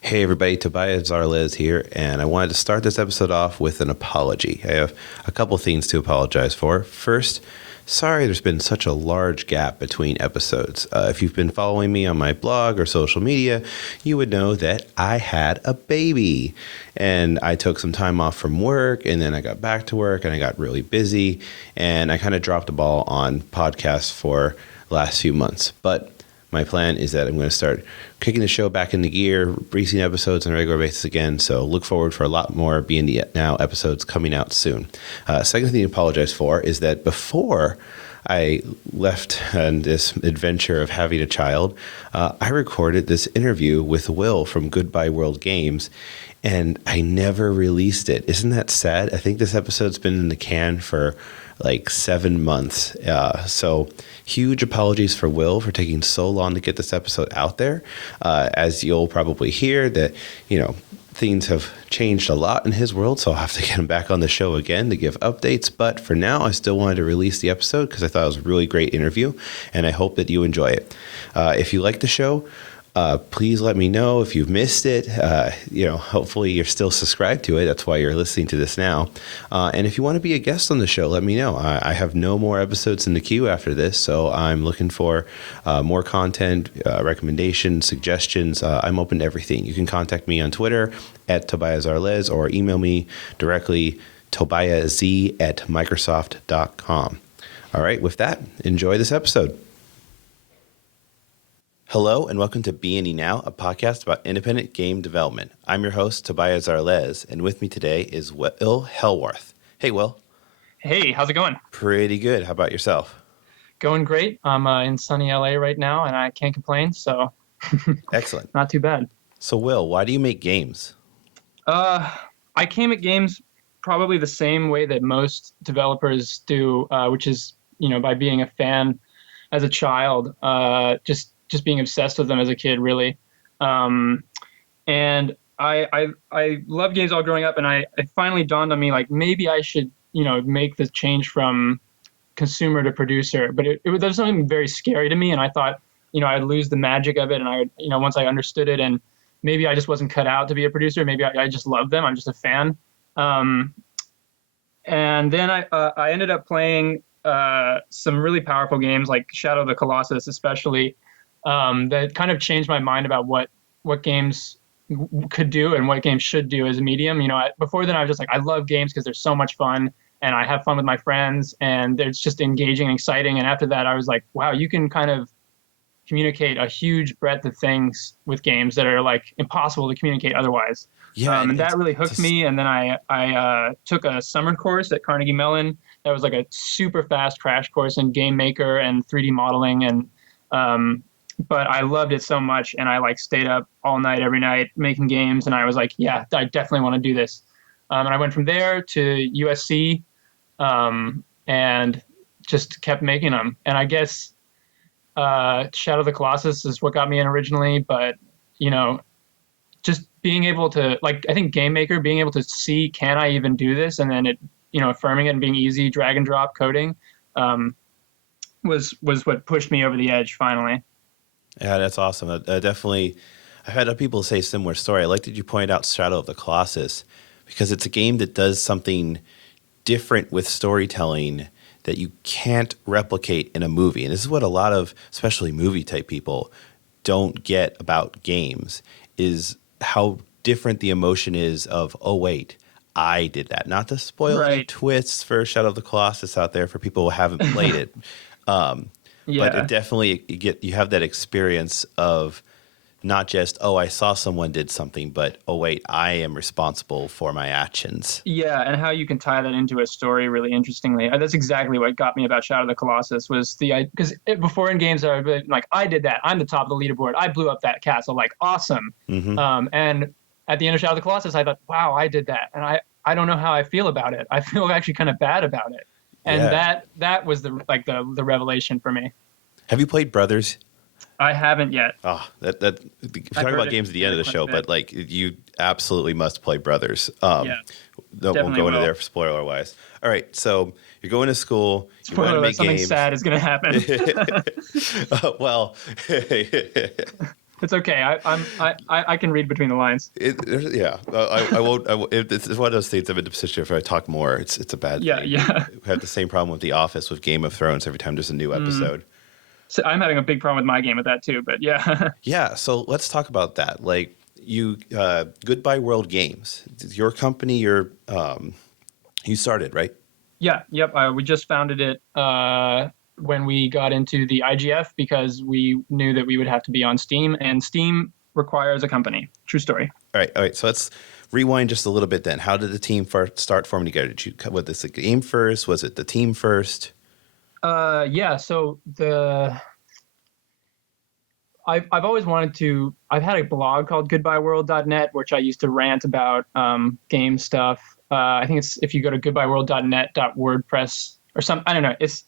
Hey everybody, Tobiah Zarlez here, and I wanted to start this episode off with an apology. I have a couple things to apologize for. First, sorry there's been such a large gap between episodes. If you've been following me on my blog or social media, you would know that I had a baby. And I took some time off from work, and then I got back to work, and I got really busy, and I kind of dropped the ball on podcasts for the last few months. But my plan is that I'm going to start kicking the show back into gear, releasing episodes on a regular basis again. So look forward for a lot more B&D Now episodes coming out soon. Second thing to apologize for is that before I left on this adventure of having a child, I recorded this interview with Will from Goodbye World Games, and I never released it. Isn't that sad? I think this episode's been in the can for like 7 months. So huge apologies for Will for taking so long to get this episode out there. As you'll probably hear that, things have changed a lot in his world, so I'll have to get him back on the show again to give updates. But for now, I still wanted to release the episode because I thought it was a really great interview, and I hope that you enjoy it. If you like the show, please let me know if you've missed it. Hopefully you're still subscribed to it. That's why you're listening to this now. And if you want to be a guest on the show, let me know. I have no more episodes in the queue after this, so I'm looking for more content, recommendations, suggestions. I'm open to everything. You can contact me on Twitter at Tobiah Zarlez or email me directly, tobiahz@microsoft.com. All right, with that, enjoy this episode. Hello and welcome to B&E Now, a podcast about independent game development. I'm your host, Tobiah Zarlez, and with me today is Will Hellwarth. Hey, Will. Hey, how's it going? Pretty good. How about yourself? Going great. I'm in sunny LA right now, and I can't complain, so Excellent. Not too bad. So, Will, why do you make games? I came at games probably the same way that most developers do, which is, by being a fan as a child, just being obsessed with them as a kid, really. And I loved games all growing up, and it finally dawned on me, like, maybe I should, make the change from consumer to producer. But there was something very scary to me, and I thought, I'd lose the magic of it, and I would, once I understood it, and maybe I just wasn't cut out to be a producer. Maybe I just love them. I'm just a fan. And then I ended up playing some really powerful games like Shadow of the Colossus, especially, that kind of changed my mind about what games could do and what games should do as a medium. Before then I was just like, I love games because they're so much fun and I have fun with my friends and it's just engaging and exciting. And after that I was like, wow, you can kind of communicate a huge breadth of things with games that are like impossible to communicate otherwise. Yeah, and that really hooked me. And then I took a summer course at Carnegie Mellon. That was like a super fast crash course in game maker and 3D modeling. And, but I loved it so much, and I stayed up all night, every night, making games. And I was like, yeah, I definitely want to do this. And I went from there to USC, and just kept making them. And I guess Shadow of the Colossus is what got me in originally. But just being able to, I think Game Maker, being able to see, can I even do this, and then it, affirming it and being easy, drag and drop coding, was what pushed me over the edge finally. Yeah, that's awesome. Definitely, I've had other people say a similar story. I like that you pointed out Shadow of the Colossus because it's a game that does something different with storytelling that you can't replicate in a movie. And this is what a lot of, especially movie type people, don't get about games, is how different the emotion is of, oh, wait, I did that. Not to spoil any twists for Shadow of the Colossus out there for people who haven't played it. But it definitely, you have that experience of not just, oh, I saw someone did something, but, oh, wait, I am responsible for my actions. Yeah, and how you can tie that into a story really interestingly. That's exactly what got me about Shadow of the Colossus, was because before in games, I've been like, I did that. I'm the top of the leaderboard. I blew up that castle. Like, awesome. Mm-hmm. And at the end of Shadow of the Colossus, I thought, wow, I did that. And I don't know how I feel about it. I feel actually kind of bad about it. And that was the revelation for me. Have you played Brothers? I haven't yet. Oh, we're talking about games at the end of the show, but you absolutely must play Brothers. Yeah, won't go into there spoiler wise. All right, so you're going to school. You want to make something games. Sad is going to happen. Well, It's okay. I can read between the lines. I won't. It's one of those things. I'm in a position if I talk more, it's a bad Yeah, thing. yeah. We have the same problem with The Office, with Game of Thrones. Every time there's a new Mm. episode. So I'm having a big problem with my game with that too. But yeah, Yeah. So let's talk about that. Like Goodbye World Games. Your company. You started, right? yeah, yep. We just founded it when we got into the IGF because we knew that we would have to be on Steam, and Steam requires a company. True story. All right. So let's rewind just a little bit. Then, how did the team start forming together? Did you was this the game first? Was it the team first? Yeah. So I've always wanted to. I've had a blog called goodbyeworld.net, which I used to rant about game stuff. I think it's if you go to goodbyeworld.net.wordpress or some. I don't know. It's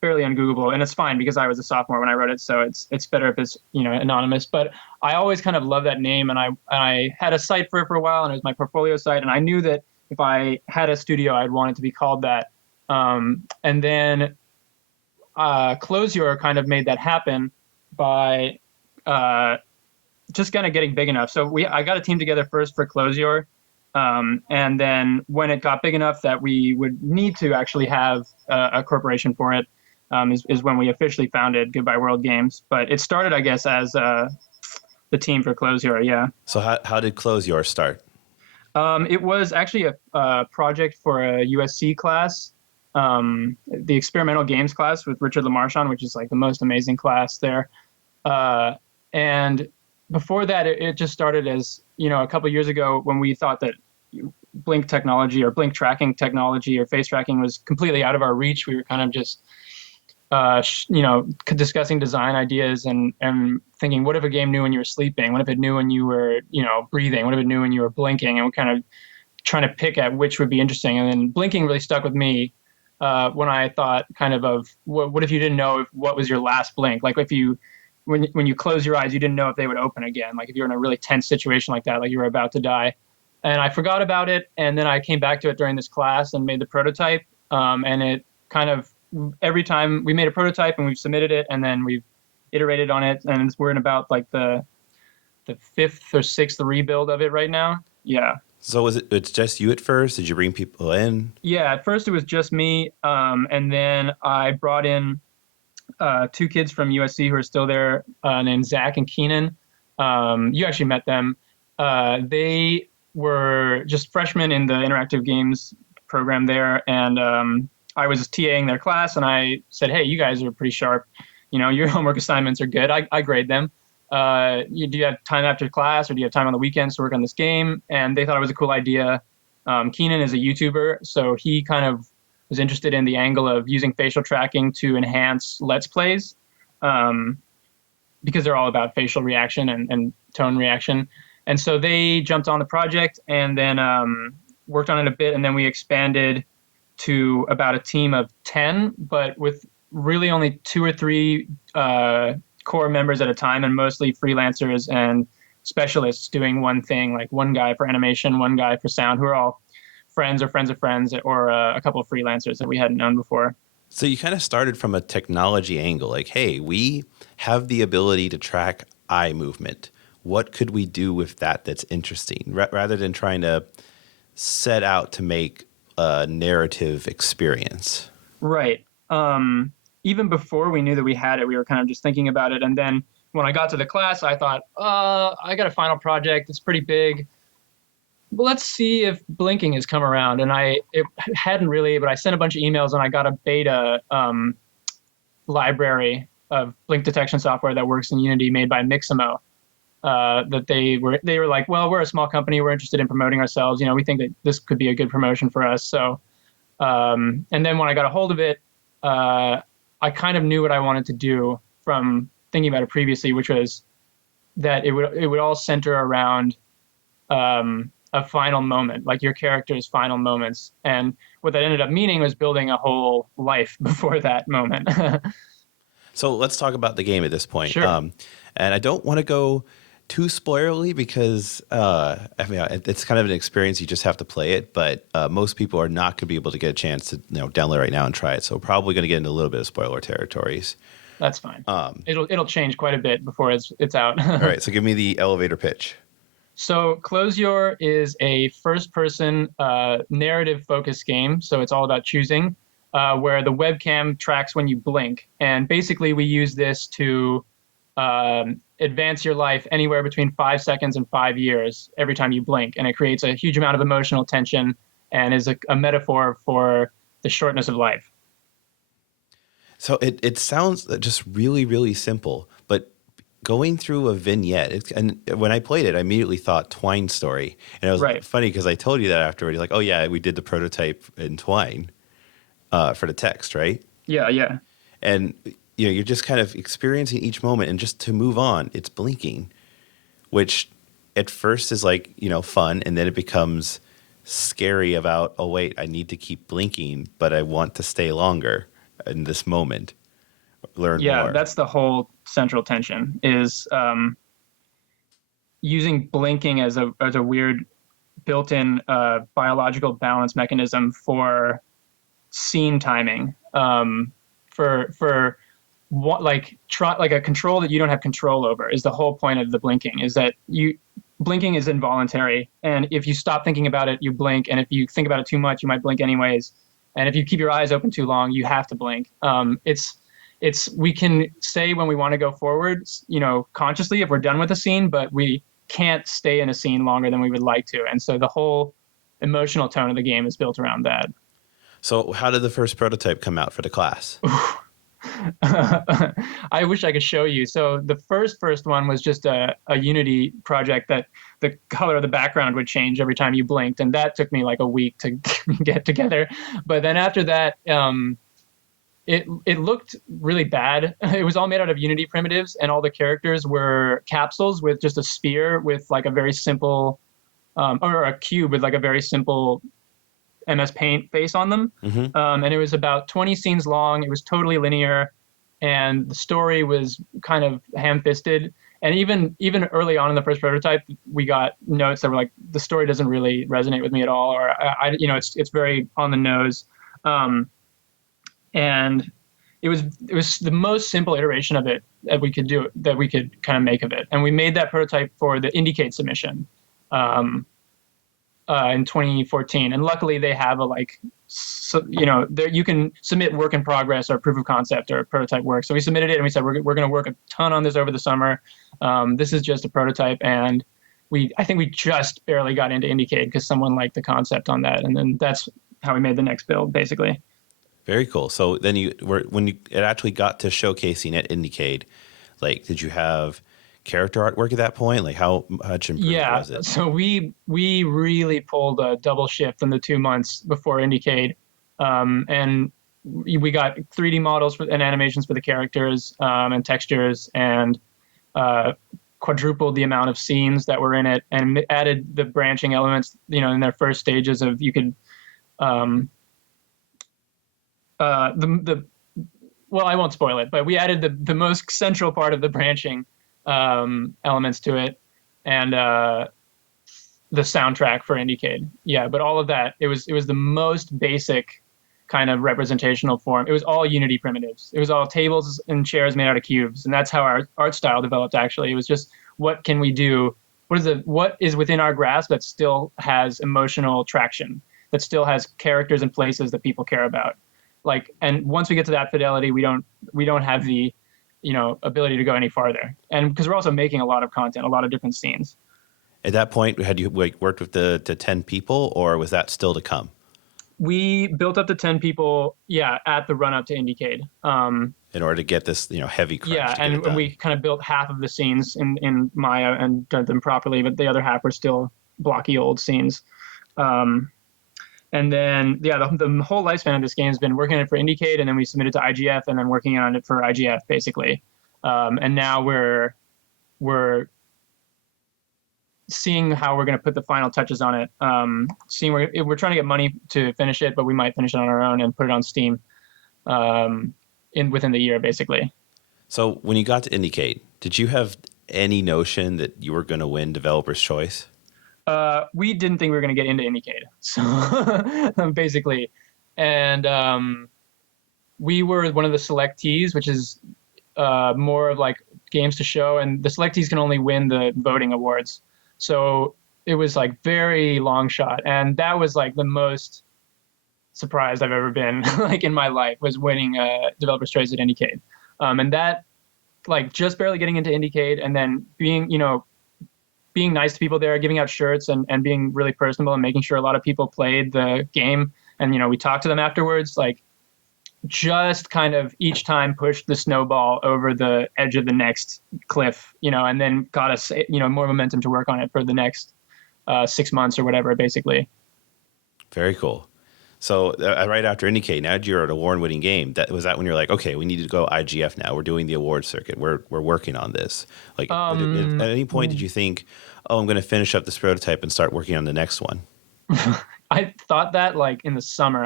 fairly ungoogleable, and it's fine because I was a sophomore when I wrote it, so it's better if it's anonymous. But I always kind of love that name, and I had a site for it for a while, and it was my portfolio site, and I knew that if I had a studio, I'd want it to be called that. And then Close Your kind of made that happen by just kind of getting big enough. So I got a team together first for Close Your, and then when it got big enough that we would need to actually have a corporation for it, is when we officially founded Goodbye World Games. But it started, I guess, as the team for Close Your, yeah. So how did Close Your start? It was actually a project for a USC class, the experimental games class with Richard Lamarchon, which is like the most amazing class there. And before that, it just started as, a couple of years ago when we thought that blink technology or blink tracking technology or face tracking was completely out of our reach. We were kind of just, discussing design ideas and thinking, what if a game knew when you were sleeping? What if it knew when you were, breathing? What if it knew when you were blinking? And we're kind of trying to pick at which would be interesting. And then blinking really stuck with me when I thought kind of what if you didn't know what was your last blink? Like when you close your eyes, you didn't know if they would open again. Like if you're in a really tense situation like that, like you were about to die. And I forgot about it. And then I came back to it during this class and made the prototype. And it kind of, every time we made a prototype and we've submitted it and then we've iterated on it. And we're in about like the fifth or sixth rebuild of it right now. Yeah. So it's just you at first? Did you bring people in? Yeah, at first it was just me. And then I brought in two kids from USC who are still there, named Zach and Keenan. You actually met them. They were just freshmen in the interactive games program there, and I was TAing their class, and I said, "Hey, you guys are pretty sharp. Your homework assignments are good. I grade them. Do you have time after class, or do you have time on the weekends to work on this game?" And they thought it was a cool idea. Keenan is a YouTuber, so he kind of was interested in the angle of using facial tracking to enhance Let's Plays, because they're all about facial reaction and tone reaction. And so they jumped on the project and then worked on it a bit, and then we expanded to about a team of 10, but with really only 2 or 3 core members at a time, and mostly freelancers and specialists doing one thing, like one guy for animation, one guy for sound, who are all friends or friends of friends, or a couple of freelancers that we hadn't known before. So you kind of started from a technology angle, like, hey, we have the ability to track eye movement. What could we do with that that's interesting? Rather than trying to set out to make a narrative experience. Right. Even before we knew that we had it, we were kind of just thinking about it. And then when I got to the class, I thought, I got a final project. It's pretty big. Well, let's see if blinking has come around. And it hadn't really, but I sent a bunch of emails and I got a beta library of blink detection software that works in Unity made by Mixamo. That they were like, well, we're a small company. We're interested in promoting ourselves. We think that this could be a good promotion for us. So, and then when I got a hold of it, I kind of knew what I wanted to do from thinking about it previously, which was that it would all center around a final moment, like your character's final moments. And what that ended up meaning was building a whole life before that moment. So let's talk about the game at this point. Sure. And I don't want to go too spoilerly because it's kind of an experience. You just have to play it. But most people are not going to be able to get a chance to download it right now and try it. So probably going to get into a little bit of spoiler territories. That's fine. Um, It'll change quite a bit before it's out. all right, so give me the elevator pitch. So Close Your is a first-person narrative-focused game. So it's all about choosing, where the webcam tracks when you blink, and basically we use this to advance your life anywhere between 5 seconds and 5 years every time you blink, and it creates a huge amount of emotional tension and is a metaphor for the shortness of life. So it sounds just really, really simple, but going through a vignette, and when I played it, I immediately thought Twine story. And it was Right. funny because I told you that afterward. You're like, oh, yeah, we did the prototype in Twine for the text, right? Yeah. And you're just kind of experiencing each moment. And just to move on, it's blinking, which at first is like, fun. And then it becomes scary about, oh, wait, I need to keep blinking, but I want to stay longer in this moment. Learn more. Yeah, that's the whole central tension is using blinking as a weird built-in biological balance mechanism for scene timing. For what like a control that you don't have control over is the whole point of the blinking. Is that blinking is involuntary, and if you stop thinking about it, you blink, and if you think about it too much, you might blink anyways. And if you keep your eyes open too long, you have to blink. We can say when we want to go forward, consciously if we're done with a scene, but we can't stay in a scene longer than we would like to. And so the whole emotional tone of the game is built around that. So how did the first prototype come out for the class? I wish I could show you. So the first one was just a Unity project that the color of the background would change every time you blinked. And that took me like a week to get together. But then after that, it looked really bad. It was all made out of Unity primitives, and all the characters were capsules with just a sphere with like a very simple, or a cube with like a very simple MS Paint face on them. Mm-hmm. And it was about 20 scenes long. It was totally linear, and the story was kind of ham-fisted. And even early on in the first prototype, we got notes that were like, the story doesn't really resonate with me at all, or it's very on the nose. And it was the most simple iteration of it that we could kind of make of it. And we made that prototype for the Indiecade submission in 2014. And luckily they have you can submit work in progress or proof of concept or prototype work. So we submitted it and we said, we're going to work a ton on this over the summer. This is just a prototype. And I think we just barely got into Indiecade because someone liked the concept on that. And then that's how we made the next build, basically. Very cool. So then when it actually got to showcasing at Indiecade, like, did you have character artwork at that point? Like, how much improved was it? So we really pulled a double shift in the 2 months before Indiecade, and we got 3D models and animations for the characters and textures, and quadrupled the amount of scenes that were in it, and added the branching elements. In their first stages of you could. Well, I won't spoil it, but we added the most central part of the branching elements to it, and the soundtrack for Indiecade. Yeah, but all of that, it was the most basic kind of representational form. It was all Unity primitives. It was all tables and chairs made out of cubes, and that's how our art style developed. Actually, it was just, what can we do? What is within our grasp that still has emotional traction, that still has characters and places that people care about. And once we get to that fidelity, we don't have the, ability to go any farther. And because we're also making a lot of content, a lot of different scenes. At that point, had you worked with the 10 people, or was that still to come? We built up to 10 people, at the run up to Indiecade. In order to get this, heavy crunch. Yeah, and we kind of built half of the scenes in Maya and did them properly, but the other half were still blocky old scenes. And then, the whole lifespan of this game has been working on it for Indiecade, and then we submitted to IGF, and then working on it for IGF, basically. And now we're seeing how we're going to put the final touches on it. We're trying to get money to finish it, but we might finish it on our own and put it on Steam within the year, basically. So when you got to Indiecade, did you have any notion that you were going to win Developer's Choice? We didn't think we were going to get into Indiecade, so basically, and we were one of the selectees, which is more of like games to show, and the selectees can only win the voting awards. So it was like very long shot, and that was like the most surprised I've ever been like in my life was winning Developer's Choice at IndieCade, and that like just barely getting into IndieCade and then being being nice to people there, giving out shirts and being really personable and making sure a lot of people played the game. And, we talked to them afterwards, like just kind of each time pushed the snowball over the edge of the next cliff, and then got us, more momentum to work on it for the next 6 months or whatever, basically. Very cool. So right after IndieCade, now that you're an award-winning game, was that when you're like, okay, we need to go IGF now. We're doing the award circuit. We're working on this. Like, at any point did you think, oh, I'm going to finish up this prototype and start working on the next one? I thought that like in the summer.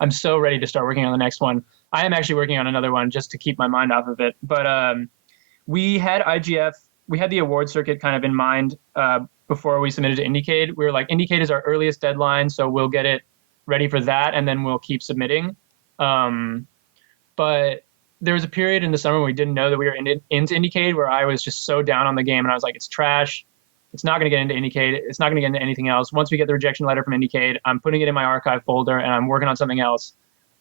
I'm so ready to start working on the next one. I am actually working on another one just to keep my mind off of it. But we had IGF, we had the award circuit kind of in mind before we submitted to IndieCade. We were like, IndieCade is our earliest deadline, so we'll get it ready for that, and then we'll keep submitting. But there was a period in the summer when we didn't know that we were into IndieCade, where I was just so down on the game, and I was like, it's trash. It's not going to get into IndieCade. It's not going to get into anything else. Once we get the rejection letter from IndieCade, I'm putting it in my archive folder, and I'm working on something else.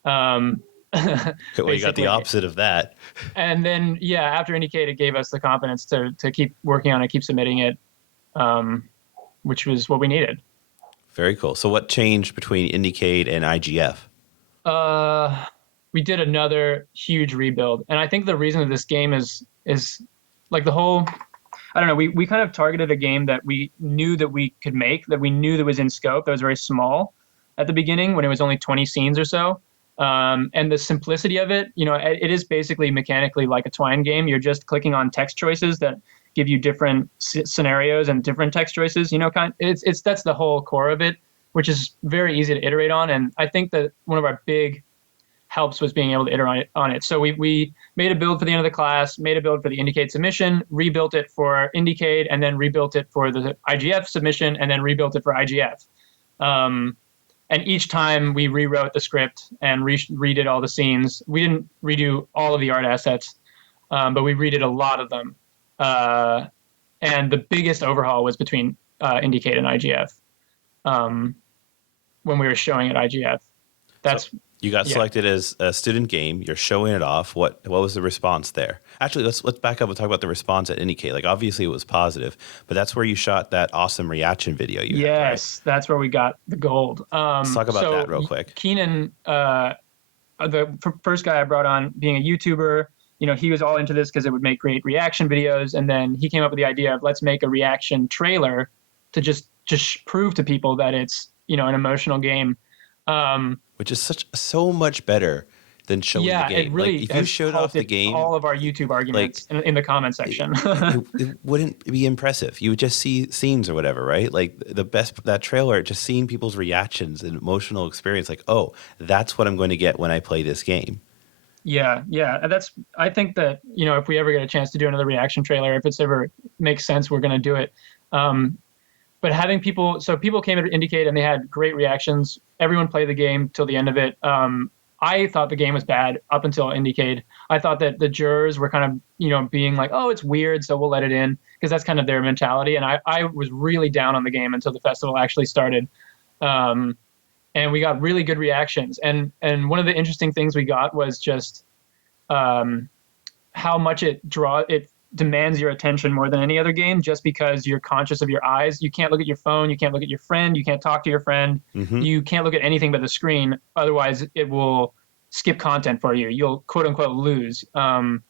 Well, you got the opposite of that. And then, after IndieCade, it gave us the confidence to keep working on it, keep submitting it, which was what we needed. Very cool. So what changed between IndieCade and IGF? We did another huge rebuild. And I think the reason that this game is like the whole, I don't know, we kind of targeted a game that we knew that we could make, that we knew that was in scope, that was very small at the beginning when it was only 20 scenes or so. And the simplicity of it, it is basically mechanically like a Twine game. You're just clicking on text choices that give you different scenarios and different text choices, that's the whole core of it, which is very easy to iterate on. And I think that one of our big helps was being able to iterate on it. So we made a build for the end of the class, made a build for the IndieCade submission, rebuilt it for IndieCade, and then rebuilt it for the IGF submission, and then rebuilt it for IGF. And each time we rewrote the script and redid all the scenes. We didn't redo all of the art assets, but we redid a lot of them. And the biggest overhaul was between IndieCade and IGF when we were showing at IGF. So you got selected as a student game. You're showing it off. What was the response there? Actually, let's back up and talk about the response at IndieCade. Like, obviously it was positive, but that's where you shot that awesome reaction video. Yes, right? That's where we got the gold. Let's talk about that real quick. Keenan, the first guy I brought on, being a YouTuber, he was all into this because it would make great reaction videos. And then he came up with the idea of let's make a reaction trailer to just prove to people that it's, an emotional game. Which is so much better than showing the game. It really if you showed off the game, all of our YouTube arguments in the comment section. it wouldn't be impressive. You would just see scenes or whatever, right? Like that trailer, just seeing people's reactions and emotional experience. Like, oh, that's what I'm going to get when I play this game. Yeah. I think that, if we ever get a chance to do another reaction trailer, if it's ever makes sense, we're going to do it. But having people came to IndieCade and they had great reactions. Everyone played the game till the end of it. I thought the game was bad up until IndieCade. I thought that the jurors were kind of, being like, oh, it's weird, so we'll let it in, because that's kind of their mentality. And I was really down on the game until the festival actually started. And we got really good reactions. And one of the interesting things we got was just how much it demands your attention more than any other game, just because you're conscious of your eyes. You can't look at your phone. You can't look at your friend. You can't talk to your friend. Mm-hmm. You can't look at anything but the screen. Otherwise, it will skip content for you. You'll quote unquote lose. And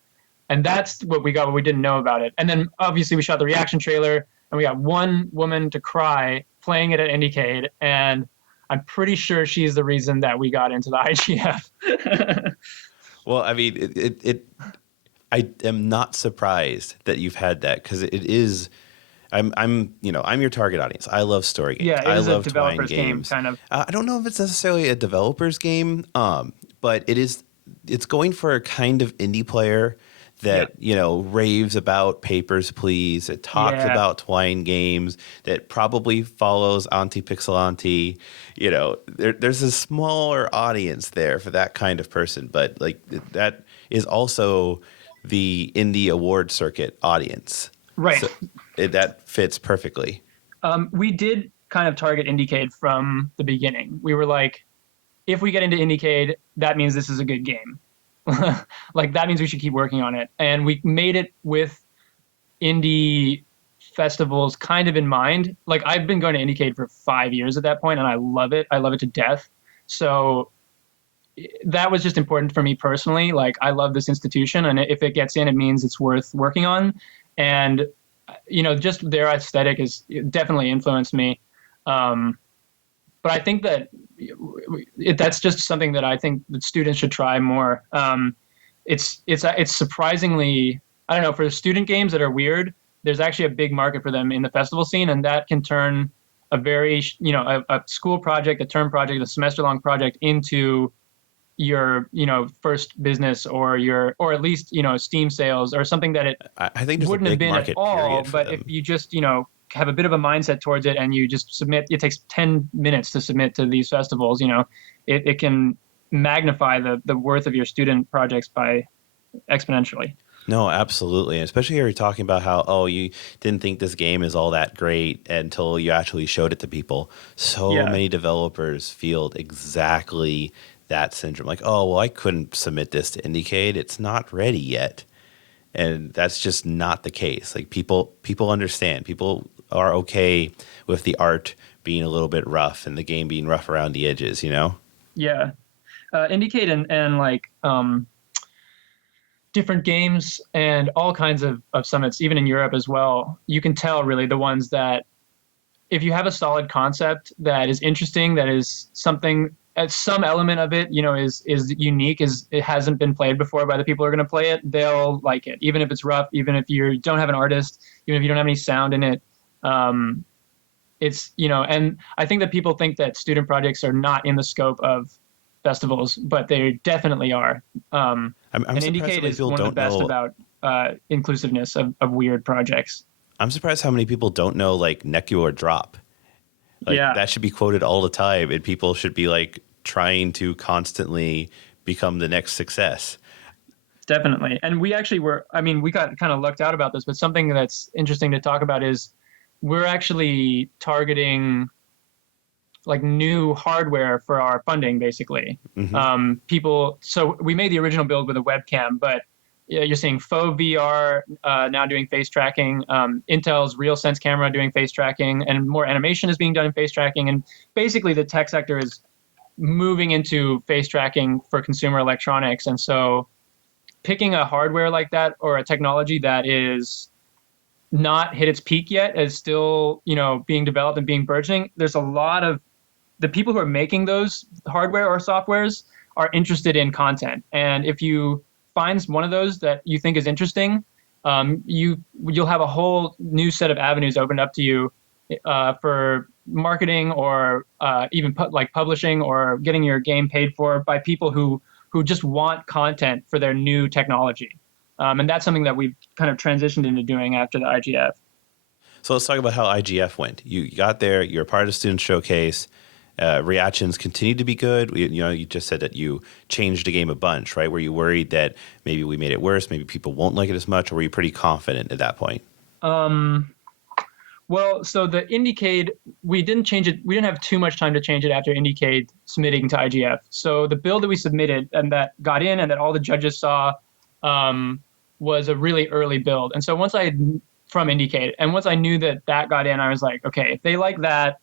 that's what we got, what we didn't know about it. And then obviously we shot the reaction trailer and we got one woman to cry playing it at IndieCade. And I'm pretty sure she's the reason that we got into the IGF. Well, I mean, I am not surprised that you've had that, because it is. I'm your target audience. I love story games. Yeah, I love a developer's Twine games. Game, kind of. I don't know if it's necessarily a developer's game, but it is. It's going for a kind of indie player that raves about Papers, Please. It talks about Twine games. That probably follows Auntie Pixelante. There's a smaller audience there for that kind of person, but like that is also the indie award circuit audience. Right. So that fits perfectly. We did kind of target Indiecade from the beginning. We were like, if we get into Indiecade, that means this is a good game. Like that means we should keep working on it. And we made it with indie festivals kind of in mind. Like I've been going to Indiecade for 5 years at that point, and I love it. I love it to death. So that was just important for me personally. Like I love this institution, and if it gets in, it means it's worth working on. And just their aesthetic has definitely influenced me. But I think that that's just something that I think that students should try more. It's surprisingly, I don't know, for student games that are weird, there's actually a big market for them in the festival scene, and that can turn a very, a school project, a term project, a semester-long project into your, first business or at least, Steam sales or something that it I think there's wouldn't a have big been at market all. period for But them. if you just, have a bit of a mindset towards it and you just submit, it takes 10 minutes to submit to these festivals, it can magnify the worth of your student projects by exponentially. No, absolutely. And especially here you're talking about how, you didn't think this game is all that great until you actually showed it to people. So Yeah. many developers feel exactly that syndrome. Like, oh, well, I couldn't submit this to Indiecade. It's not ready yet. And that's just not the case. Like people understand. People are okay with the art being a little bit rough and the game being rough around the edges, Yeah. Indiecade and like different games and all kinds of summits, even in Europe as well, you can tell really the ones that if you have a solid concept that is interesting, that is something, some element of it, is unique, is it hasn't been played before by the people who are going to play it, they'll like it, even if it's rough, even if you don't have an artist, even if you don't have any sound in it. It's, and I think that people think that student projects are not in the scope of festivals, but they definitely are. I'm And surprised Indiecade how many is people one of the don't best know. about inclusiveness of weird projects. I'm surprised how many people don't know like Neku or Drop. Like Yeah. that should be quoted all the time, and people should be like trying to constantly become the next success. Definitely. And we actually we got kind of lucked out about this, but something that's interesting to talk about is we're actually targeting like new hardware for our funding, basically. Mm-hmm. So we made the original build with a webcam, but you're seeing faux VR now doing face tracking, Intel's RealSense camera doing face tracking, and more animation is being done in face tracking. And basically the tech sector is moving into face tracking for consumer electronics. And so picking a hardware like that or a technology that is not hit its peak yet, is still, being developed and being burgeoning, there's a lot of the people who are making those hardware or softwares are interested in content. And if you find one of those that you think is interesting, you'll have a whole new set of avenues opened up to you for marketing or even publishing or getting your game paid for by people who just want content for their new technology. And that's something that we've kind of transitioned into doing after the IGF. So let's talk about how IGF went. You got there, you're a part of the student showcase. Reactions continued to be good. You just said that you changed the game a bunch, right? Were you worried that maybe we made it worse, maybe people won't like it as much, or were you pretty confident at that point? Well, so the Indiecade, we didn't change it. We didn't have too much time to change it after Indiecade submitting to IGF. So the build that we submitted and that got in and that all the judges saw was a really early build. And so from Indiecade, and once I knew that got in, I was like, okay, if they like that,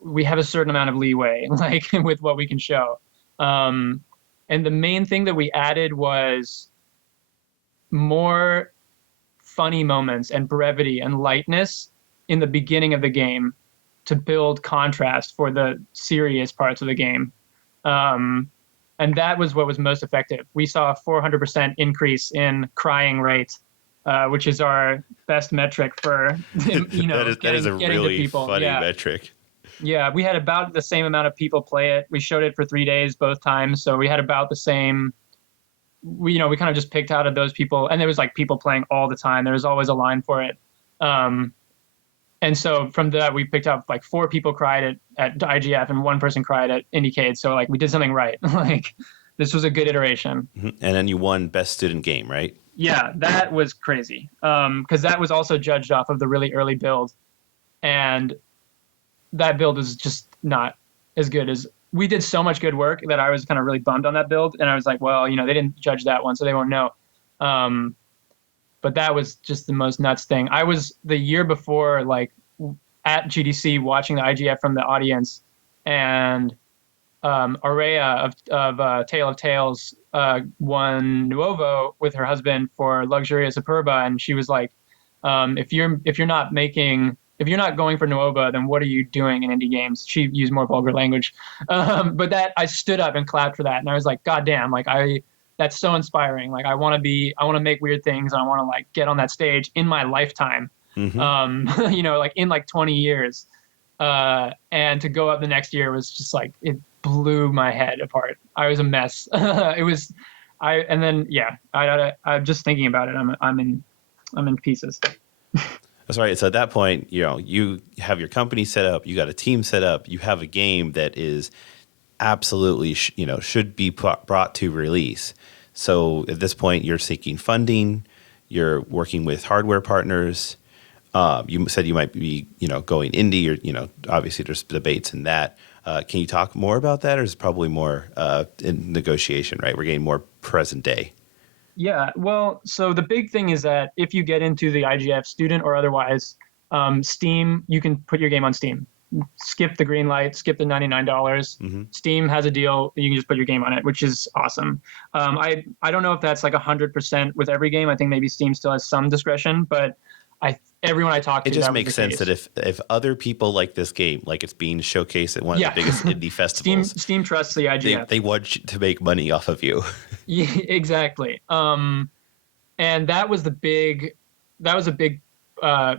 we have a certain amount of leeway, like with what we can show. And the main thing that we added was more funny moments and brevity and lightness in the beginning of the game to build contrast for the serious parts of the game. And that was what was most effective. We saw a 400% increase in crying rate, which is our best metric for, that is a really funny metric. Yeah, we had about the same amount of people play it. We showed it for 3 days both times, so we had about the same. We kind of just picked out of those people, and there was like people playing all the time. There was always a line for it, and so from that we picked up like 4 people cried at IGF and 1 person cried at Indiecade. So like we did something right. This was a good iteration. And then you won Best Student Game, right? Yeah, that was crazy. Because that was also judged off of the really early build, and that build is just not as good as we did. So much good work that I was kind of really bummed on that build, and I was like, well, they didn't judge that one, so they won't know. But that was just the most nuts thing. I was the year before, like at GDC, watching the IGF from the audience, and Aurea of Tale of Tales won Nuovo with her husband for Luxuria Superba, and she was like, if you're not going for Nuova, then what are you doing in indie games? She used more vulgar language, but that I stood up and clapped for that, and I was like, God damn, like that's so inspiring. Like I want to make weird things, and I want to like get on that stage in my lifetime. Like in like 20 years, and to go up the next year was just like it blew my head apart. I was a mess. I'm just thinking about it. I'm in pieces. That's right. So at that point, you have your company set up, you got a team set up, you have a game that is absolutely, should be brought to release. So at this point, you're seeking funding, you're working with hardware partners. You said you might be, going indie, or, obviously there's debates in that. Can you talk more about that, or is it probably more in negotiation, right? We're getting more present day. Yeah, well, so the big thing is that if you get into the IGF, student or otherwise, Steam, you can put your game on Steam. Skip the green light, skip the $99. Mm-hmm. Steam has a deal. You can just put your game on it, which is awesome. I don't know if that's like 100% with every game. I think maybe Steam still has some discretion, but everyone I talk to, it just makes sense that if other people like this game, like it's being showcased at one of the biggest indie festivals, Steam trusts the IGF. They want to make money off of you. Yeah, exactly. And that was a big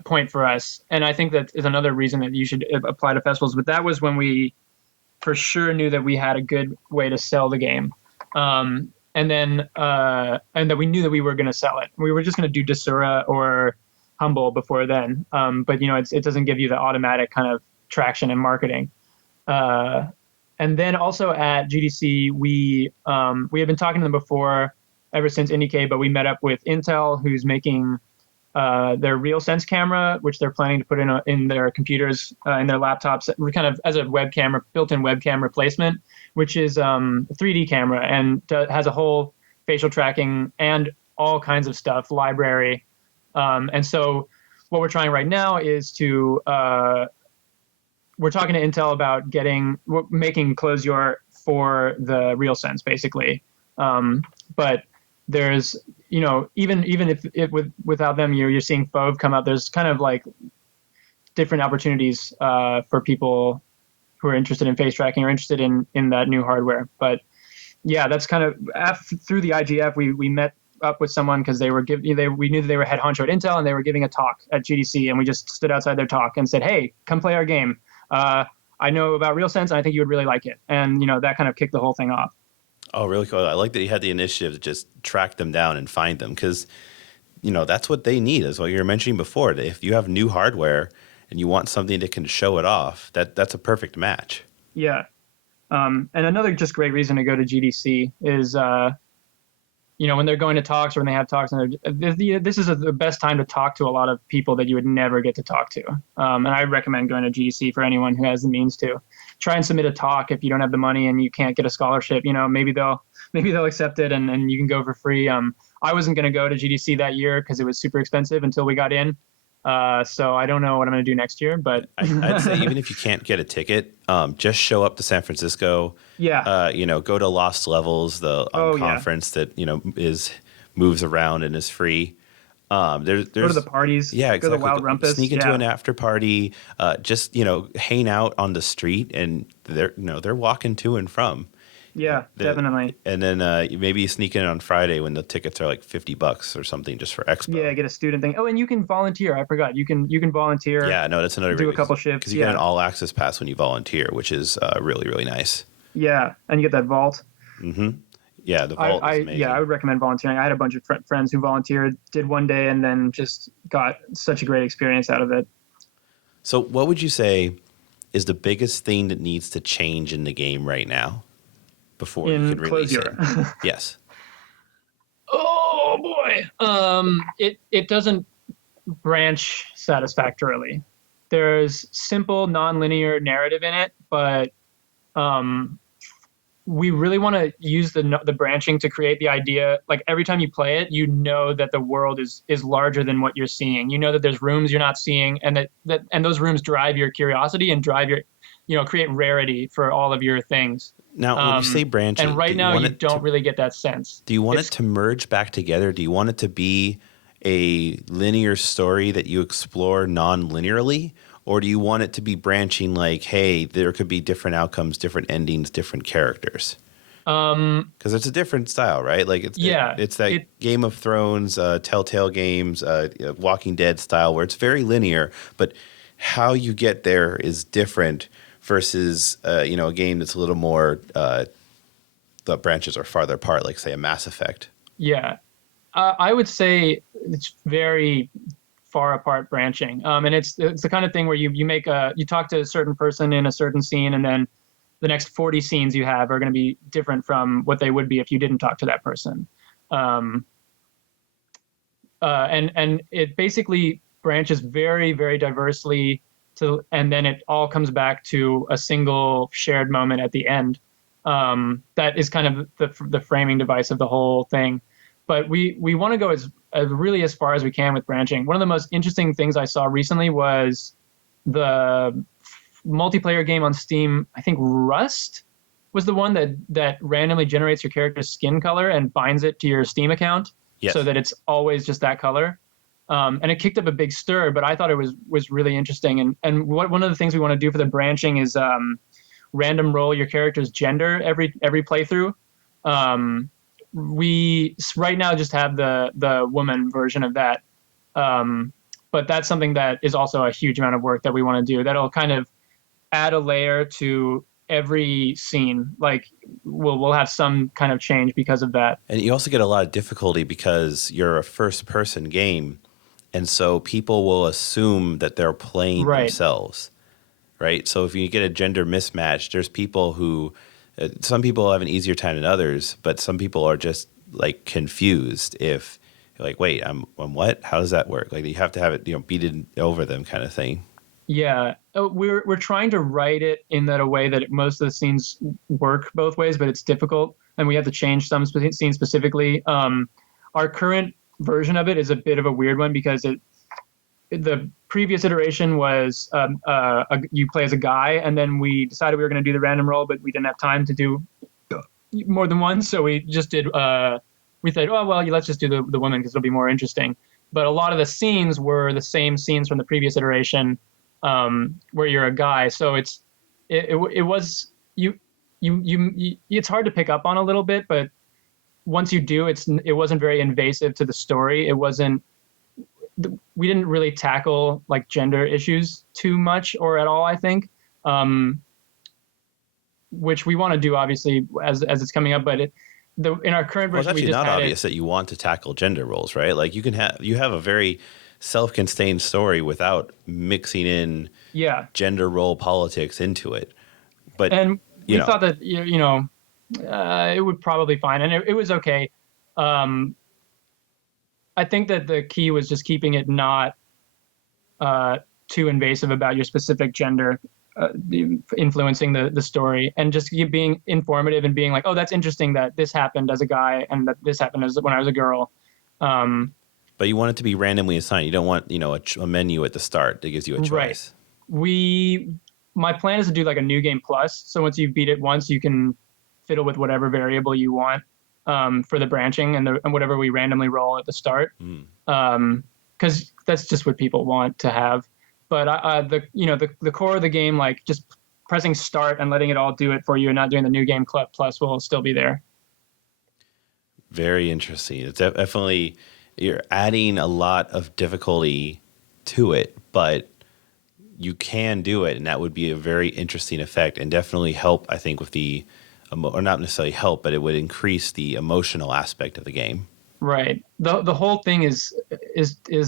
point for us, and I think that is another reason that you should apply to festivals. But that was when we for sure knew that we had a good way to sell the game, and that we knew that we were going to sell it. We were just going to do Desura or Humble before then, but it doesn't give you the automatic kind of traction in marketing. And then also at GDC, we had been talking to them before, ever since IndieCade, but we met up with Intel, who's making their RealSense camera, which they're planning to put in their computers, in their laptops, kind of as a webcam, built-in webcam replacement, which is a 3D camera and has a whole facial tracking and all kinds of stuff, library. And so what we're trying right now is we're talking to Intel about making Closure for the RealSense, basically. But there's, even if without them, you're seeing Fauve come out. There's kind of like different opportunities for people who are interested in face tracking or interested in that new hardware. But yeah, that's kind of through the IGF. We met up with someone because we knew that they were head honcho at Intel, and they were giving a talk at GDC, and we just stood outside their talk and said, hey, come play our game. I know about RealSense, and I think you would really like it. And that kind of kicked the whole thing off. Oh, really cool. I like that you had the initiative to just track them down and find them, because that's what they need, is what you were mentioning before. If you have new hardware and you want something that can show it off, that's a perfect match. Yeah. And another just great reason to go to GDC is when they're going to talks or when they have talks, and this is the best time to talk to a lot of people that you would never get to talk to. And I recommend going to GDC for anyone who has the means to. Try and submit a talk if you don't have the money and you can't get a scholarship. Maybe they'll accept it and you can go for free. I wasn't going to go to GDC that year because it was super expensive until we got in. So I don't know what I'm going to do next year, but I'd say even if you can't get a ticket, just show up to San Francisco. Yeah. Go to Lost Levels, the conference that moves around and is free. There's go to the parties. Yeah, exactly. Go to the Wild Rumpus. Sneak into an after party. Just hang out on the street, and they're walking to and from. Yeah, definitely. And then maybe sneak in on Friday when the tickets are like $50 or something just for expo. Yeah, get a student thing. Oh, and you can volunteer. I forgot. You can volunteer. Yeah, no, that's another. Do a couple shifts. Because you get an all access pass when you volunteer, which is really, really nice. Yeah, and you get that vault. Mm-hmm. Yeah, the vault is amazing. Yeah, I would recommend volunteering. I had a bunch of friends who volunteered, did one day, and then just got such a great experience out of it. So what would you say is the biggest thing that needs to change in the game right now? before you in can release it. closure. Yes. Oh boy. It doesn't branch satisfactorily. There's simple non-linear narrative in it, but um, we really want to use the branching to create the idea. Like every time you play it, you know that the world is larger than what you're seeing. You know that there's rooms you're not seeing, and and those rooms drive your curiosity and drive your, create rarity for all of your things. Now, when you say branching, And right now you don't really get that sense. Do you want it to merge back together? Do you want it to be a linear story that you explore non-linearly? Or do you want it to be branching like, hey, there could be different outcomes, different endings, different characters? Because it's a different style, right? Like it's that Game of Thrones, Telltale Games, Walking Dead style where it's very linear, but how you get there is different versus a game that's a little more the branches are farther apart, like say a Mass Effect. Yeah, I would say it's very far apart branching, and it's the kind of thing where you talk to a certain person in a certain scene, and then the next 40 scenes you have are going to be different from what they would be if you didn't talk to that person. And it basically branches very, very diversely and then it all comes back to a single shared moment at the end. That is kind of the framing device of the whole thing. But we want to go really as far as we can with branching. One of the most interesting things I saw recently was the multiplayer game on Steam. I think Rust was the one that randomly generates your character's skin color and binds it to your Steam account, yes, so that it's always just that color. And it kicked up a big stir, but I thought it was really interesting. And one of the things we want to do for the branching is random roll your character's gender every playthrough. We right now just have the woman version of that, but that's something that is also a huge amount of work that we want to do. That'll kind of add a layer to every scene. Like we'll have some kind of change because of that. And you also get a lot of difficulty because you're a first-person game, and so people will assume that they're playing themselves, right? So if you get a gender mismatch, there's people who. Some people have an easier time than others, but some people are just like confused if like, wait, I'm what? How does that work? Like you have to have it, beaten over them kind of thing. Yeah, we're trying to write it in that a way that most of the scenes work both ways, but it's difficult, and we have to change some scenes specifically. Our current version of it is a bit of a weird one because the previous iteration was you play as a guy, and then we decided we were going to do the random roll, but we didn't have time to do more than one, so we just did. We said, oh well, let's just do the woman because it'll be more interesting. But a lot of the scenes were the same scenes from the previous iteration, where you're a guy. So it was you. It's hard to pick up on a little bit, but once you do, it wasn't very invasive to the story. It wasn't. We didn't really tackle like gender issues too much or at all, I think, which we want to do obviously as it's coming up. But in our current version, it's actually not obvious that you want to tackle gender roles, right? Like you have a very self-contained story without mixing in gender role politics into it. But we thought that it would probably be fine, and it was okay. I think that the key was just keeping it not too invasive about your specific gender influencing the story, and just being informative and being like, oh, that's interesting that this happened as a guy and that this happened when I was a girl. But you want it to be randomly assigned. You don't want a menu at the start that gives you a choice. Right. My plan is to do like a new game plus. So once you beat it once, you can fiddle with whatever variable you want. For the branching and whatever we randomly roll at the start, because that's just what people want to have. But the core of the game, like just pressing start and letting it all do it for you, and not doing the new game plus, will still be there. Very interesting. It's definitely you're adding a lot of difficulty to it, but you can do it, and that would be a very interesting effect, and definitely help. I think with the or not necessarily help, but it would increase the emotional aspect of the game. Right. The whole thing is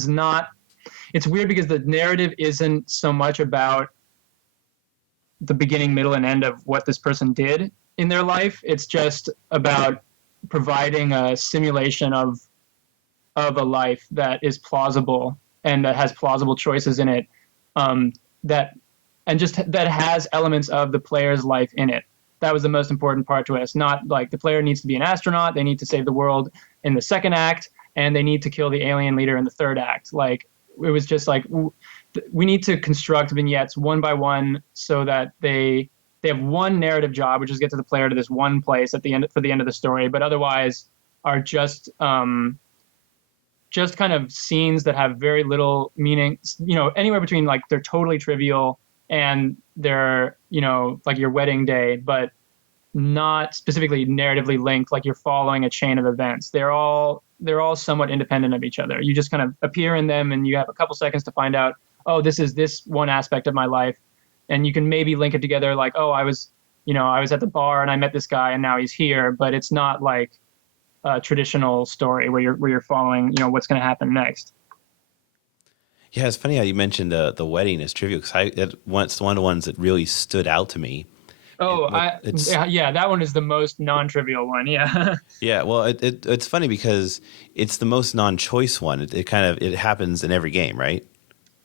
not. It's weird because the narrative isn't so much about the beginning, middle, and end of what this person did. in their life. It's just about providing a simulation of a life that is plausible and that has plausible choices in it, that and just that has elements of the player's life in it. That was the most important part to us. Not like the player needs to be an astronaut, they need to save the world in the second act, and they need to kill the alien leader in the third act. Like it was just like we need to construct vignettes one by one so that they have one narrative job, which is get to the player to this one place at the end for the end of the story, but otherwise are just kind of scenes that have very little meaning, anywhere between like they're totally trivial and they're, like your wedding day, but not specifically narratively linked, like you're following a chain of events. They're all somewhat independent of each other. You just kind of appear in them and you have a couple seconds to find out, oh, this is this one aspect of my life. And you can maybe link it together like, oh, I was at the bar and I met this guy and now he's here, but it's not like a traditional story where you're following, what's going to happen next. Yeah, it's funny how you mentioned the wedding is trivial because it's one of the ones that really stood out to me. Oh, that one is the most non-trivial one. Yeah. Yeah, well, it's funny because it's the most non-choice one. It happens in every game, right?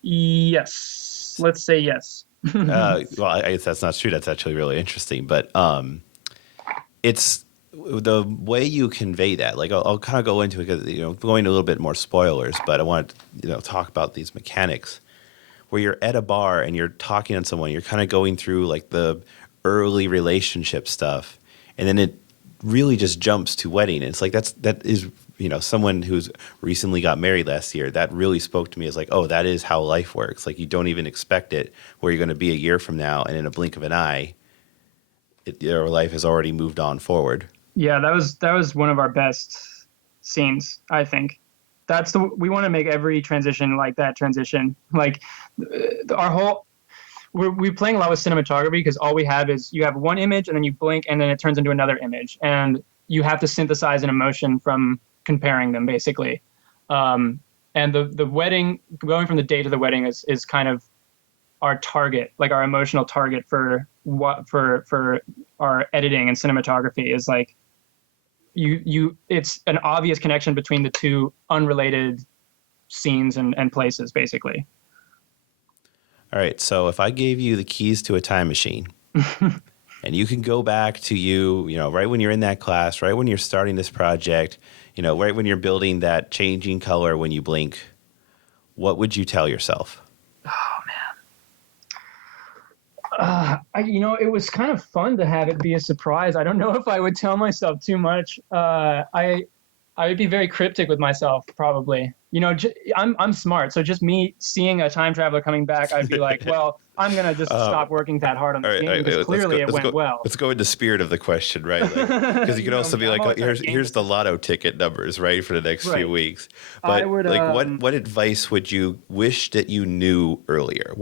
Yes. Let's say yes. Well, I guess that's not true. That's actually really interesting. But it's the way you convey that. Like I'll kind of go into it because going to a little bit more spoilers, but I want to talk about these mechanics where you're at a bar and you're talking to someone. You're kind of going through like the early relationship stuff, and then it really just jumps to wedding. And it's like that is someone who's recently got married last year. That really spoke to me as like, oh, that is how life works. Like you don't even expect it where you're going to be a year from now, and in a blink of an eye, your life has already moved on forward. Yeah, that was one of our best scenes, I think. We want to make every transition like that transition. Like we're playing a lot with cinematography because all we have is you have one image and then you blink and then it turns into another image, and you have to synthesize an emotion from comparing them basically. And the wedding, going from the day to the wedding is kind of our target, like our emotional target for our editing and cinematography is like it's an obvious connection between the two unrelated scenes and places basically. All right, so if I gave you the keys to a time machine and you can go back to right when you're in that class, right when you're starting this project, right when you're building that changing color when you blink, what would you tell yourself? Oh man. It was kind of fun to have it be a surprise. I don't know if I would tell myself too much. I would be very cryptic with myself, probably. I'm smart, so just me seeing a time traveler coming back, I'd be like, well, I'm gonna just stop working that hard on this game because clearly it went well. Let's go with the spirit of the question, right? Because you could also be like, oh, here's the lotto ticket numbers, right, for the next few weeks. But what advice would you wish that you knew earlier?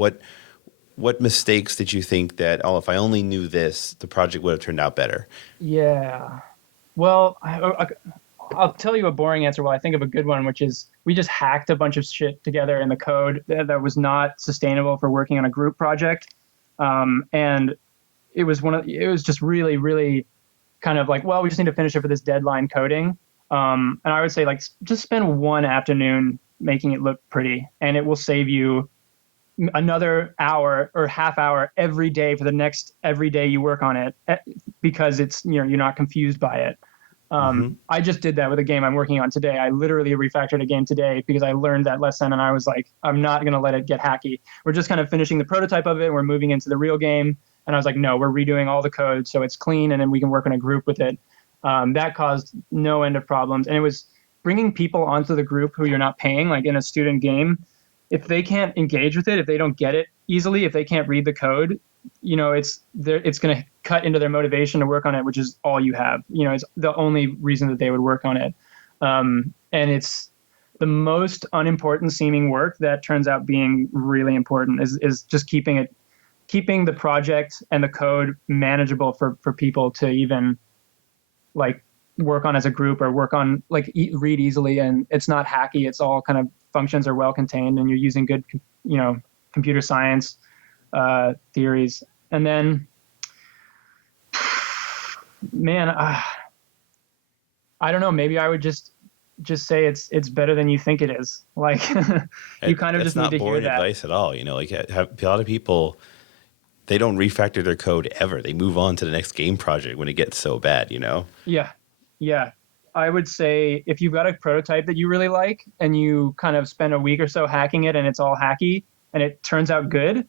What mistakes did you think that, oh, if I only knew this, the project would have turned out better? Yeah. Well, I'll tell you a boring answer while I think of a good one, which is we just hacked a bunch of shit together in the code that was not sustainable for working on a group project. And it was just really, really kind of like, well, we just need to finish it for this deadline coding. And I would say like, just spend one afternoon making it look pretty, and it will save you another hour or half hour every day for the next every day you work on it, because it's you're not confused by it. I just did that with a game I'm working on today. I literally refactored a game today because I learned that lesson, and I was like, I'm not going to let it get hacky. We're just kind of finishing the prototype of it, and we're moving into the real game. And I was like, no, we're redoing all the code so it's clean, and then we can work in a group with it. That caused no end of problems. And it was bringing people onto the group who you're not paying, like in a student game. If they can't engage with it, if they don't get it easily, if they can't read the code, it's going to cut into their motivation to work on it, which is all you have. It's the only reason that they would work on it. And it's the most unimportant seeming work that turns out being really important is just keeping the project and the code manageable for people to even like work on as a group or work on like read easily. And it's not hacky. It's all kind of functions are well contained, and you're using good, computer science theories. And then Man, I don't know. Maybe I would just say it's better than you think it is. Like you kind of That's just need not to hear boring that. advice at all. Like a lot of people, they don't refactor their code ever. They move on to the next game project when it gets so bad. Yeah. Yeah. I would say if you've got a prototype that you really like and you kind of spend a week or so hacking it and it's all hacky and it turns out good,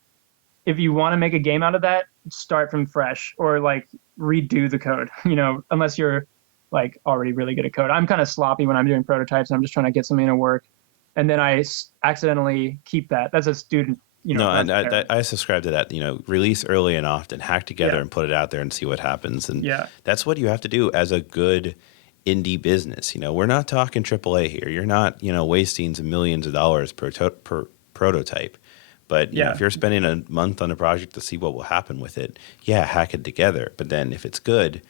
if you want to make a game out of that, start from fresh or like redo the code, unless you're like already really good at code. I'm kind of sloppy when I'm doing prototypes. I'm just trying to get something to work. And then I accidentally keep that. That's a student, No, and lesson there. I subscribe to that. Release early and often, hack together Yeah. and put it out there and see what happens. And Yeah. that's what you have to do as a good indie business. We're not talking AAA here. You're not, wasting some millions of dollars per prototype. But Yeah. if you're spending a month on a project to see what will happen with it, yeah, hack it together. But then if it's good,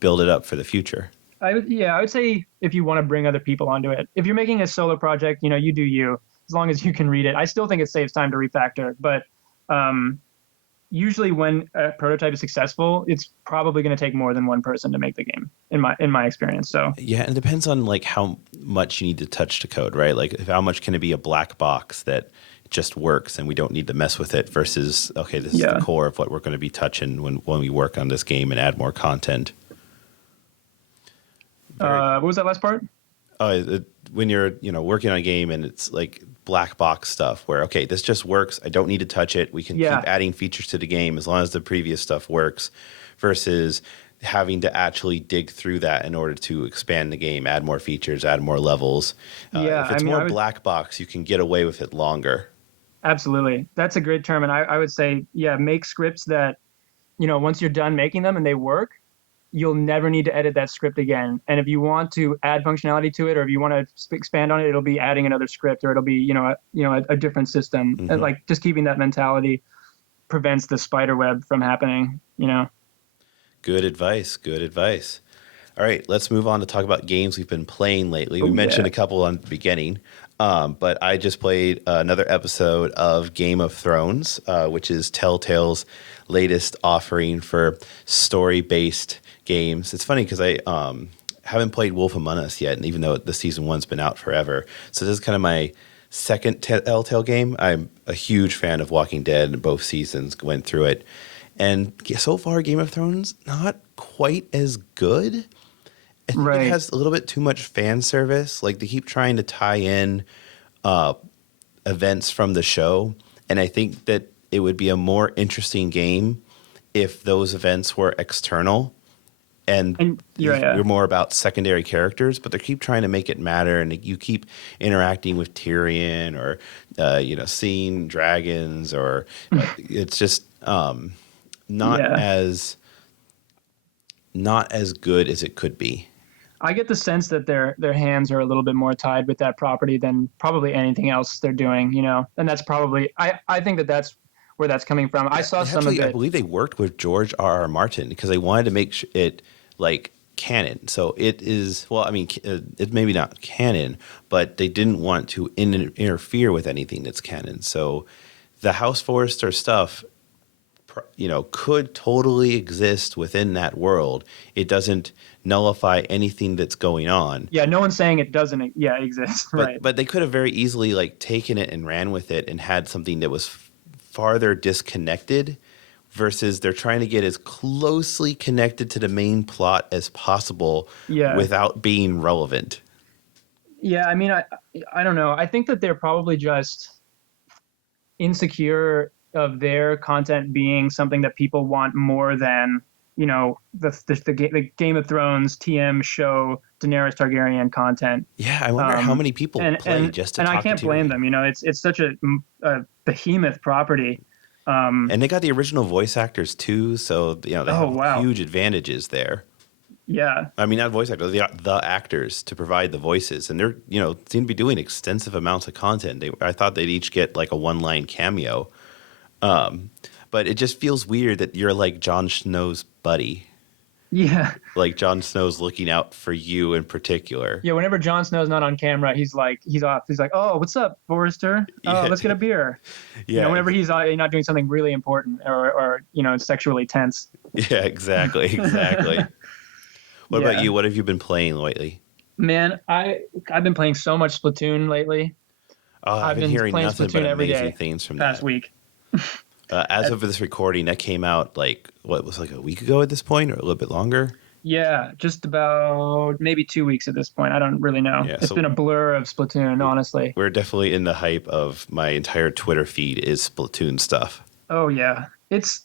build it up for the future. I would say if you want to bring other people onto it, if you're making a solo project, you do you, as long as you can read it. I still think it saves time to refactor, but usually when a prototype is successful, it's probably going to take more than one person to make the game in my experience. So yeah, and it depends on like how much you need to touch the code, right? Like how much can it be a black box that just works and we don't need to mess with it versus, okay, this is the core of what we're going to be touching when we work on this game and add more content. What was that last part? When you're working on a game and it's like black box stuff where, okay, this just works, I don't need to touch it, we can keep adding features to the game as long as the previous stuff works, versus having to actually dig through that in order to expand the game, add more features, add more levels. If it's more black box, you can get away with it longer. Absolutely, that's a great term. And I would say make scripts that once you're done making them and they work, you'll never need to edit that script again. And if you want to add functionality to it, or if you want to expand on it, it'll be adding another script, or it'll be a different system. Mm-hmm. And like just keeping that mentality prevents the spider web from happening. Good advice. All right, let's move on to talk about games we've been playing lately. We mentioned a couple on the beginning, but I just played another episode of Game of Thrones, which is Telltale's latest offering for story-based games. It's funny because I haven't played Wolf Among Us yet, and even though the season 1's been out forever. So this is kind of my second Telltale game. I'm a huge fan of Walking Dead, and both seasons went through it. And so far, Game of Thrones, not quite as good. I think it has a little bit too much fan service. Like they keep trying to tie in events from the show. And I think that it would be a more interesting game if those events were external and you're more about secondary characters, but they keep trying to make it matter, and you keep interacting with Tyrion or seeing dragons, or it's just not as good as it could be. I get the sense that their hands are a little bit more tied with that property than probably anything else they're doing, and that's probably I think that's where that's coming from. I saw some of it. I believe they worked with George R.R. Martin because they wanted to make it like canon. So it is, well, I mean, it's maybe not canon, but they didn't want to interfere with anything that's canon. So the House Forrester stuff, could totally exist within that world. It doesn't nullify anything that's going on. Yeah, no one's saying it doesn't exist. Right. But they could have very easily like taken it and ran with it and had something that was farther disconnected, versus they're trying to get as closely connected to the main plot as possible without being relevant. Yeah, I mean, I don't know. I think that they're probably just insecure of their content being something that people want more than, the Game of Thrones TM show Daenerys Targaryen content. Yeah, I wonder how many people play just to talk to Tyrion. And I can't blame them. It's such a behemoth property. And they got the original voice actors too, so they have huge advantages there. Yeah, I mean, not voice actors, the actors to provide the voices, and they're seem to be doing extensive amounts of content. I thought they'd each get like a one-line cameo, but it just feels weird that you're like Jon Snow's buddy. Yeah, like Jon Snow's looking out for you in particular. Yeah, whenever Jon Snow's not on camera, he's off. He's like, "Oh, what's up, Forrester? Oh, let's get a beer." Yeah, whenever he's not doing something really important or sexually tense. Yeah, exactly, exactly. What about Yeah, you? What have you been playing lately? man, I've been playing so much Splatoon lately. Oh, I've I've been been hearing playing nothing but Splatoon every amazing day things from past that. week. As Uh, of this recording, that came out like what was like a week ago at this point, or a little bit longer. Yeah, just about maybe 2 weeks at this point. I don't really know. Yeah, It's been so a blur of Splatoon, honestly. we're definitely in the hype of my entire Twitter feed is Splatoon stuff. Oh yeah, it's.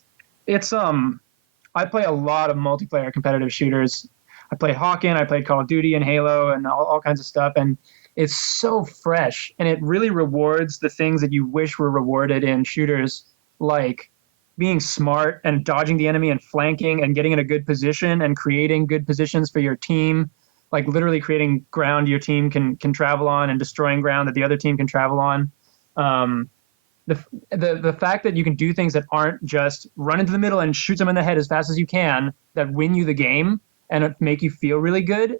I play a lot of multiplayer competitive shooters. I played Hawken, I played Call of Duty and Halo and all kinds of stuff, and it's so fresh and it really rewards the things that you wish were rewarded in shooters, like being smart and dodging the enemy and flanking and getting in a good position and creating good positions for your team, like literally creating ground your team can travel on and destroying ground that the other team can travel on. Um, the fact that you can do things that aren't just run into the middle and shoot them in the head as fast as you can that win you the game and make you feel really good,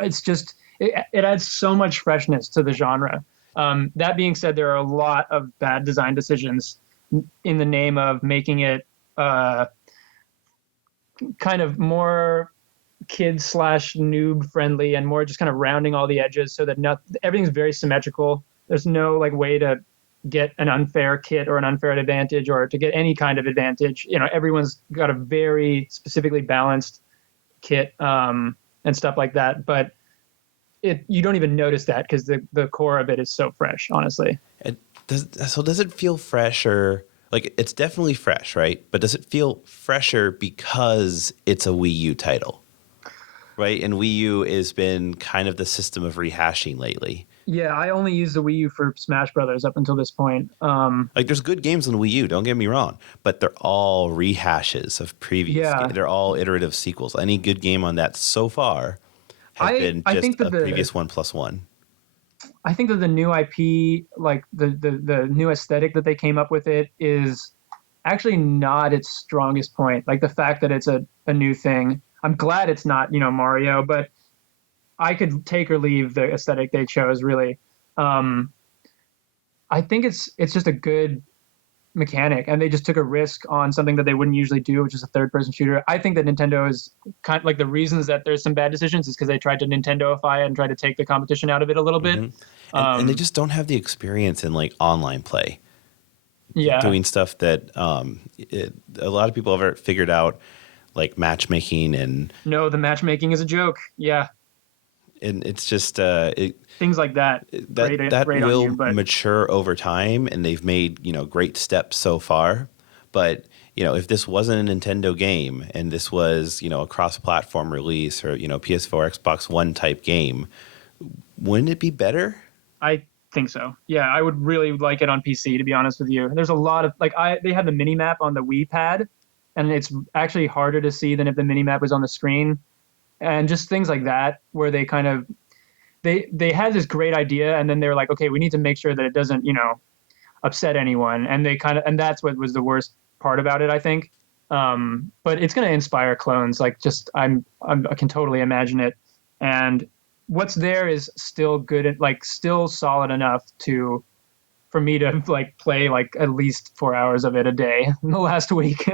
it adds so much freshness to the genre. That being said, there are a lot of bad design decisions in the name of making it uh, kind of more kid slash noob friendly and more just kind of rounding all the edges so that everything's very symmetrical. There's no like way to get an unfair kit or an unfair advantage or to get any kind of advantage. Everyone's got a very specifically balanced kit and stuff like that. But you don't even notice that because the core of it is so fresh, honestly. Does it feel fresher? Like it's definitely fresh, right? But does it feel fresher because it's a Wii U title, right? And Wii U has been kind of the system of rehashing lately. Yeah, I only used the Wii U for Smash Brothers up until this point. Like there's good games on the Wii U, don't get me wrong, but they're all rehashes of previous games. Yeah, They're all iterative sequels. Any good game on that so far has been I just think that a previous one plus one. I think that the new IP, like the new aesthetic that they came up with, it is actually not its strongest point. Like the fact that it's a new thing. I'm glad it's not, Mario, but I could take or leave the aesthetic they chose, really. Um, I think it's just a good mechanic, and they just took a risk on something that they wouldn't usually do, which is a third-person shooter. I think that Nintendo is kind of like the reasons that there's some bad decisions is because they tried to Nintendoify it and try to take the competition out of it a little bit. Hmm. And they Um, just don't have the experience in like online play, yeah, doing stuff that a lot of people have figured out, like matchmaking no, the matchmaking is a joke. Yeah, and it's just things like that that grate on you, will but mature over time, and they've made great steps so far. But if this wasn't a Nintendo game and this was a cross-platform release or PS4, Xbox One type game, wouldn't it be better? I think so. Yeah, I would really like it on PC, to be honest with you. There's a lot of like they have the mini map on the Wii pad, and it's actually harder to see than if the mini map was on the screen, and just things like that where they kind of they had this great idea, and then they were like, okay, we need to make sure that it doesn't upset anyone, and and that's what was the worst part about it, I think. But it's going to inspire clones. Like, just I can totally imagine it, and what's there is still good, like still solid enough for me to like play like at least 4 hours of it a day in the last week.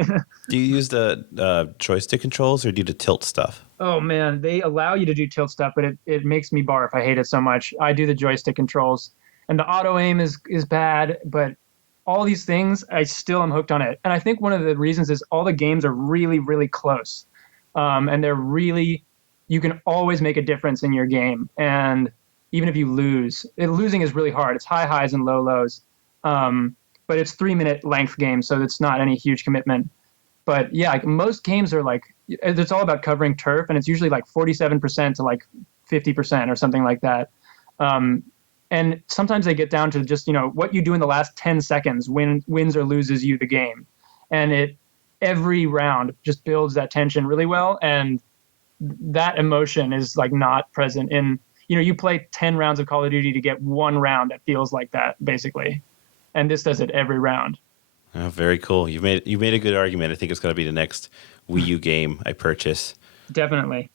Do you use the joystick controls or do you do the tilt stuff? Oh man, they allow you to do tilt stuff, but it makes me barf. I hate it so much. I do the joystick controls, and the auto aim is bad, but all these things I still am hooked on it. And I think one of the reasons is all the games are really really close, and they're really you can always make a difference in your game, and even if you lose, losing is really hard. It's high highs and low lows, but it's 3 minute length game, so it's not any huge commitment. But yeah, like most games are like it's all about covering turf, and it's usually like 47% to like 50% or something like that. Um, and sometimes they get down to just what you do in the last 10 seconds wins or loses you the game, and every round just builds that tension really well, and that emotion is like not present in you play 10 rounds of Call of Duty to get one round that feels like that basically, and this does it every round. Oh, very cool. You made a good argument. I think it's going to be the next Wii U game I purchase. Definitely.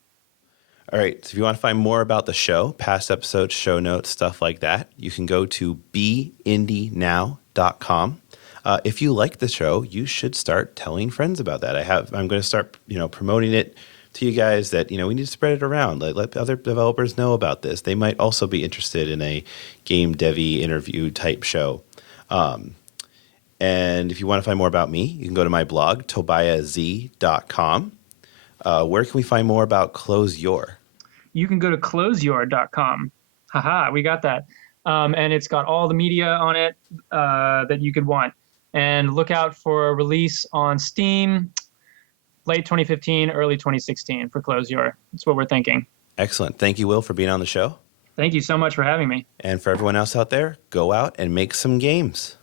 All right. So if you want to find more about the show, past episodes, show notes, stuff like that, you can go to beindynow.com. If you like the show, you should start telling friends about that. I'm going to start, promoting it to you guys that, we need to spread it around. Let other developers know about this. They might also be interested in a game devy interview type show. And if you want to find more about me, you can go to my blog, tobiahz.com. Where can we find more about Close Your? You can go to closeyour.com. Haha, we got that. And it's got all the media on it that you could want. And look out for a release on Steam, late 2015, early 2016 for Close Your. That's what we're thinking. Excellent. Thank you, Will, for being on the show. Thank you so much for having me. And for everyone else out there, go out and make some games.